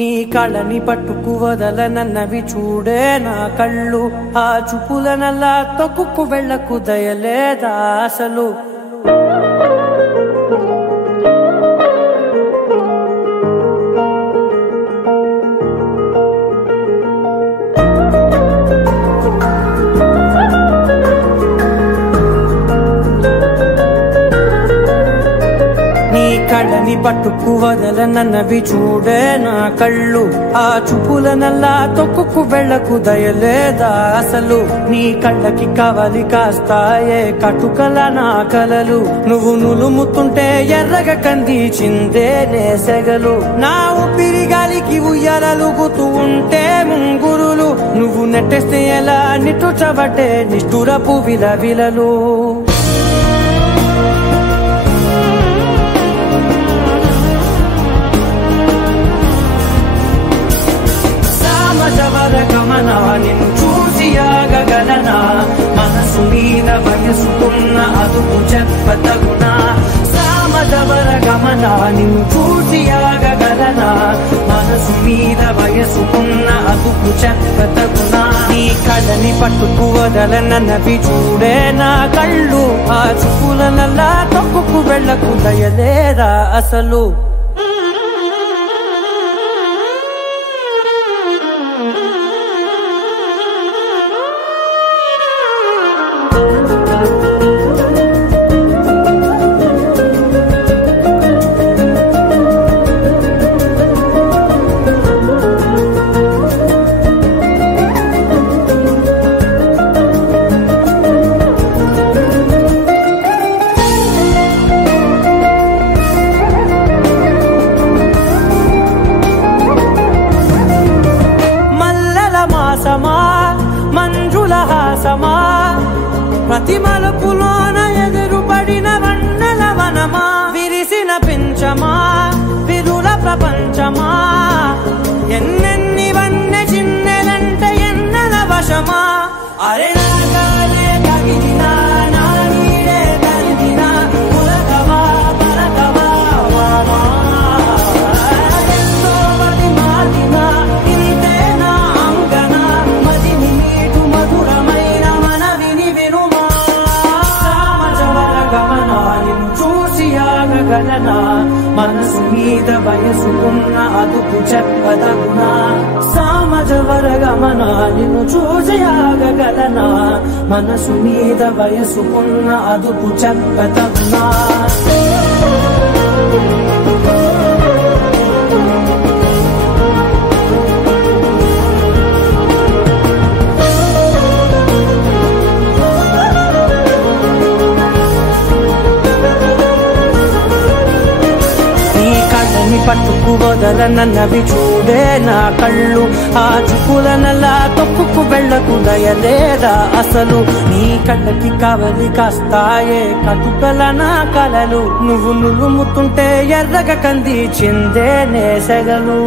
నీ కళ్ళని పట్టుకు వదలనన్నవి చూడే నా కళ్ళు ఆ చూపులనల్లా తొక్కుకు వెళ్ళకు దయలేదా అసలు కళ్ళని పట్టుకు వదలనన్నవి చూడే నా కళ్ళు ఆ చూపులనల్లా తొక్కుకు వెళ్ళకు దయలేదా అసలు నీ కళ్ళకి కవలి కాస్తాయే కటుకల నా కలలు నువ్వు నులుముతుంటే ఎర్రగ కందిచిందే నేసెగలు నా ఊపిరి గాలికి ఉయ్యాలలుగుతూ ఉంటే ముంగురులు నువ్వు నెట్టేస్తే ఎలా నిట్టుచబట్టే నిష్ఠురపు విలవిలలు గమనా నిన్ను చూసి ఆగగలనా మనసు మీద వయసుకున్న అదుపు చెప్పతగునా సామదవర గమనా నిన్ను చూసి ఆగగలనా మనసు మీద వయసుకున్న అదుపు చెప్పతగునా నీ కళ్ళని పట్టుకు వదలనన్నవి చూడే నా కళ్ళు ఆ చూపులనల్లా తొక్కుకు వెళ్ళకు దయలేరా అసలు మంజుల హాసమా ప్రతి మలుపులోన ఎదురుపడిన వన్నెల వనమా విరిసిన పించమా విరుల ప్రపంచమా ఎన్నెన్ని వన్నె చిన్నెలంటే ఎన్నెల వశమా అరే నాగాలే తగిలినా నా నీడే తరిగినా పులకవా పలకవా వామా ఎంతో మది మాదినా ఇంతే నా అంగన మదిని నీటు మధురమైన మనవిని వినుమా సామజవర గమనా నిన్ను చూసి ఆగగలనా మనసు మీద వయసుకున్న అదుపు చెప్పదగునా సామజవర గమనా నిన్ను చూసి ఆగగలనా మనసు మీద వయసుకున్న అదుపు చెప్పదగునా పట్టుకు వదలనన్నవి చూడే నా కళ్ళు ఆ చూపులనల్లా తొక్కుకు వెళ్ళకు దయలేదా అసలు నీ కళ్ళకి కవలి కాస్తాయే కటుకల నా కలలు నువ్వు నులుముతుంటే ఎర్రగ కందిచిందే నేసెగలు